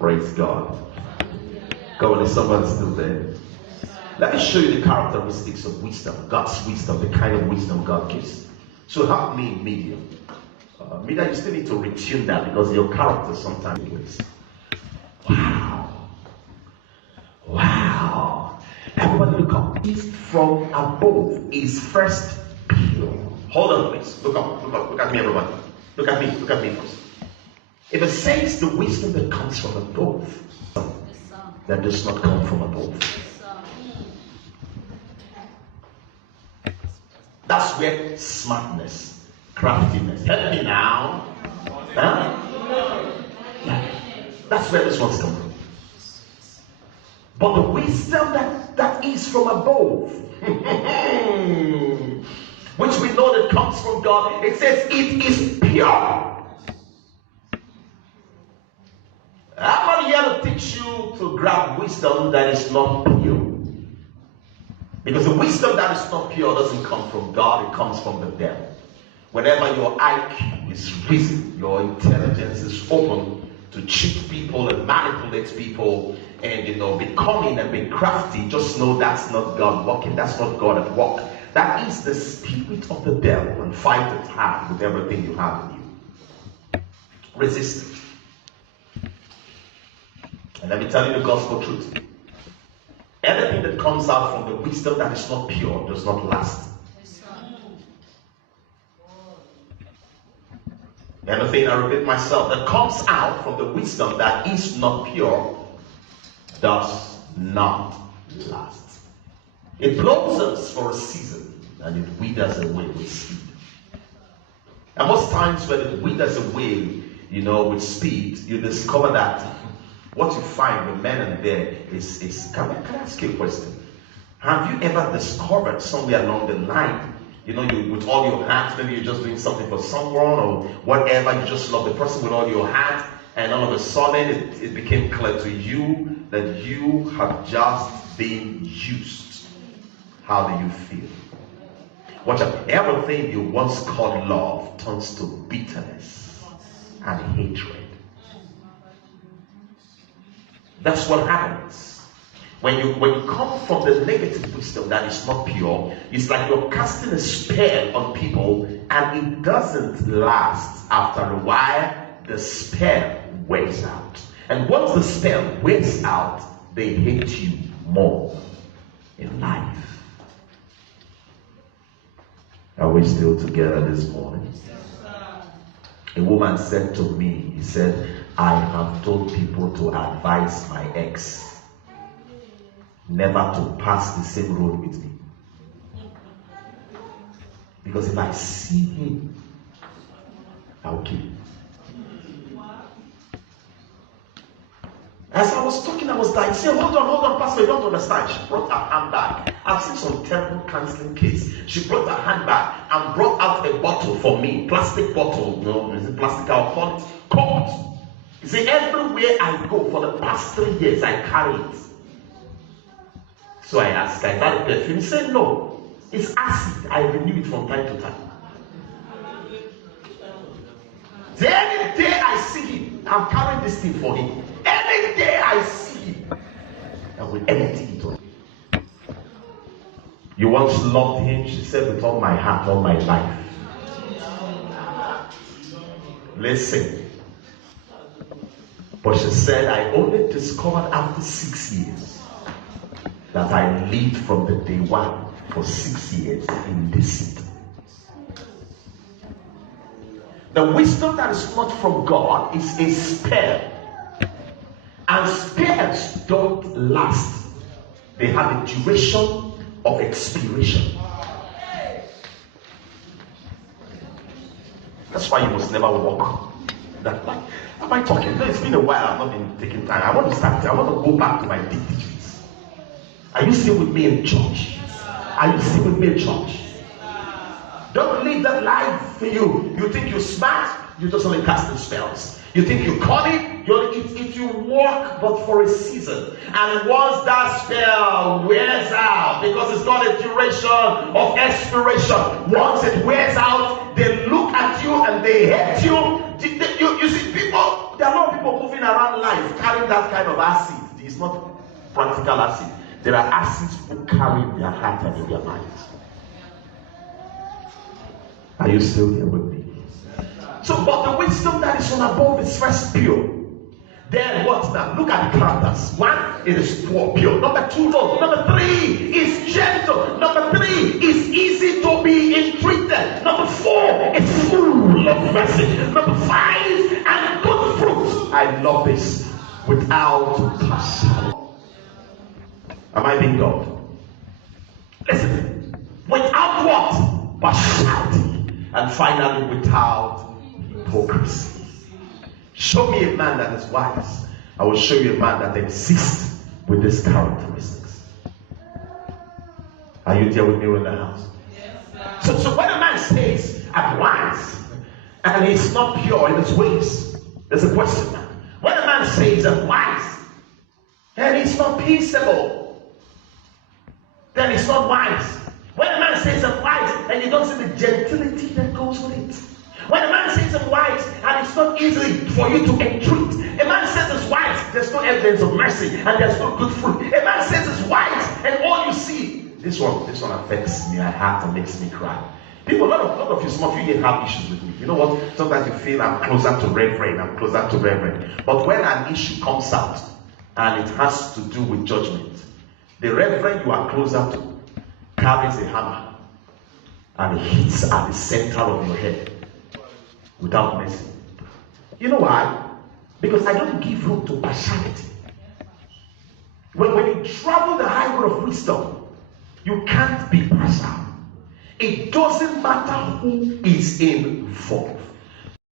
Praise God. Come on, is someone still there? Let me show you the characteristics of wisdom, God's wisdom, the kind of wisdom God gives. So help me, media. Media, you still need to retune that because your character sometimes is. Wow. Everybody look up. From above is first pure. Hold on, please. Look up. Look at me, everybody. Look at me first. If it says the wisdom that comes from above, that does not come from above. That's where smartness, craftiness. Help me now. Huh? Yeah. That's where this one's come from. But the wisdom that is from above, which we know that comes from God, it says it is pure. I'm not here to teach you to grab wisdom that is not pure. Because the wisdom that is not pure doesn't come from God, it comes from the devil. Whenever your IQ is risen, your intelligence is open to cheat people and manipulate people and be cunning and be crafty, just know that's not God working, that's not God at work. That is the spirit of the devil, and fight it hard with everything you have in you. Resist it. And let me tell you the gospel truth. Anything that comes out from the wisdom that is not pure does not last. Anything, I repeat myself, that comes out from the wisdom that is not pure does not last. It blossoms for a season and it withers away with speed. And most times when it withers away, with speed, you discover that what you find with men and there is can I ask you a question? Have you ever discovered somewhere along the line, you with all your heart, maybe you're just doing something for someone or whatever, you just love the person with all your heart, and all of a sudden it became clear to you that you have just been used. How do you feel? Watch out. Everything you once called love turns to bitterness and hatred. That's what happens. When you come from the negative wisdom that is not pure, it's like you're casting a spell on people and it doesn't last. After a while, the spell wears out. And once the spell wears out, they hate you more in life. Are we still together this morning? A woman said to me, he said, I have told people to advise my ex never to pass the same road with me. Because if I see him, I'll kill him. As I was talking, I was like, say, hold on, Pastor, you don't understand. She brought her handbag. I've seen some terrible counseling case. She brought her handbag and brought out a bottle for me. Plastic bottle, is it plastic? I'll call it cold. You see, everywhere I go for the past 3 years, I carry it. So I asked, I got a perfume. He said, no, it's acid. I renew it from time to time. So any day I see him, I'm carrying this thing for him. Any day I see him, I will empty it on him. You once loved him, she said, with all my heart, all my life. Listen. But she said, I only discovered after 6 years that I lived from the day one for 6 years in this city. The wisdom that is not from God is a spell. And spells don't last. They have a duration of expiration. That's why you must never walk that line. Am I talking? No, it's been a while. I've not been taking time. I want to go back to my deep teachings. Are you still with me in church? Are you still with me in church? Don't live that life for you. You think you're smart, you're just only casting spells. You think you caught it, if you work but for a season. And once that spell wears out, because it's got a duration of expiration, once it wears out, they look at you and they hate you. You see, people, there are a lot of people moving around life carrying that kind of acid, it's not practical acid. There are acids who carry in their heart and in their minds. Are you still here with me? So, but the wisdom that is from above is first pure. Then what now? Look at the characters. 1, it is pure. Number 2, love. Number 3 is gentle. Number 3 is easy to be entreated. Number 4 is full of mercy. Number 5, and good fruit. I love this. Without partiality. Am I being God? Listen. Without what? Partiality. And finally, without hypocrisy. Show me a man that is wise. I will show you a man that exists with these characteristics. Are you there with me in the house? Yes, so when a man says, I'm wise, and he's not pure in his ways, there's a question mark. When a man says, I'm wise, and he's not peaceable, then he's not wise. When a man says, I'm wise, and you don't see the gentility that goes with it. When a man says I'm wise and it's not easy for you to entreat, a man says he's wise, there's no evidence of mercy and there's no good fruit. A man says he's wise and all you see, this one affects me, my heart and makes me cry. People, a lot of you, some of you have issues with me. You know what? Sometimes you feel I'm closer to Reverend. But when an issue comes out and it has to do with judgment, the Reverend you are closer to carries a hammer and hits at the center of your head. Without mercy. You know why? Because I don't give room to partiality. When you travel the highway of wisdom, you can't be partial. It doesn't matter who is involved.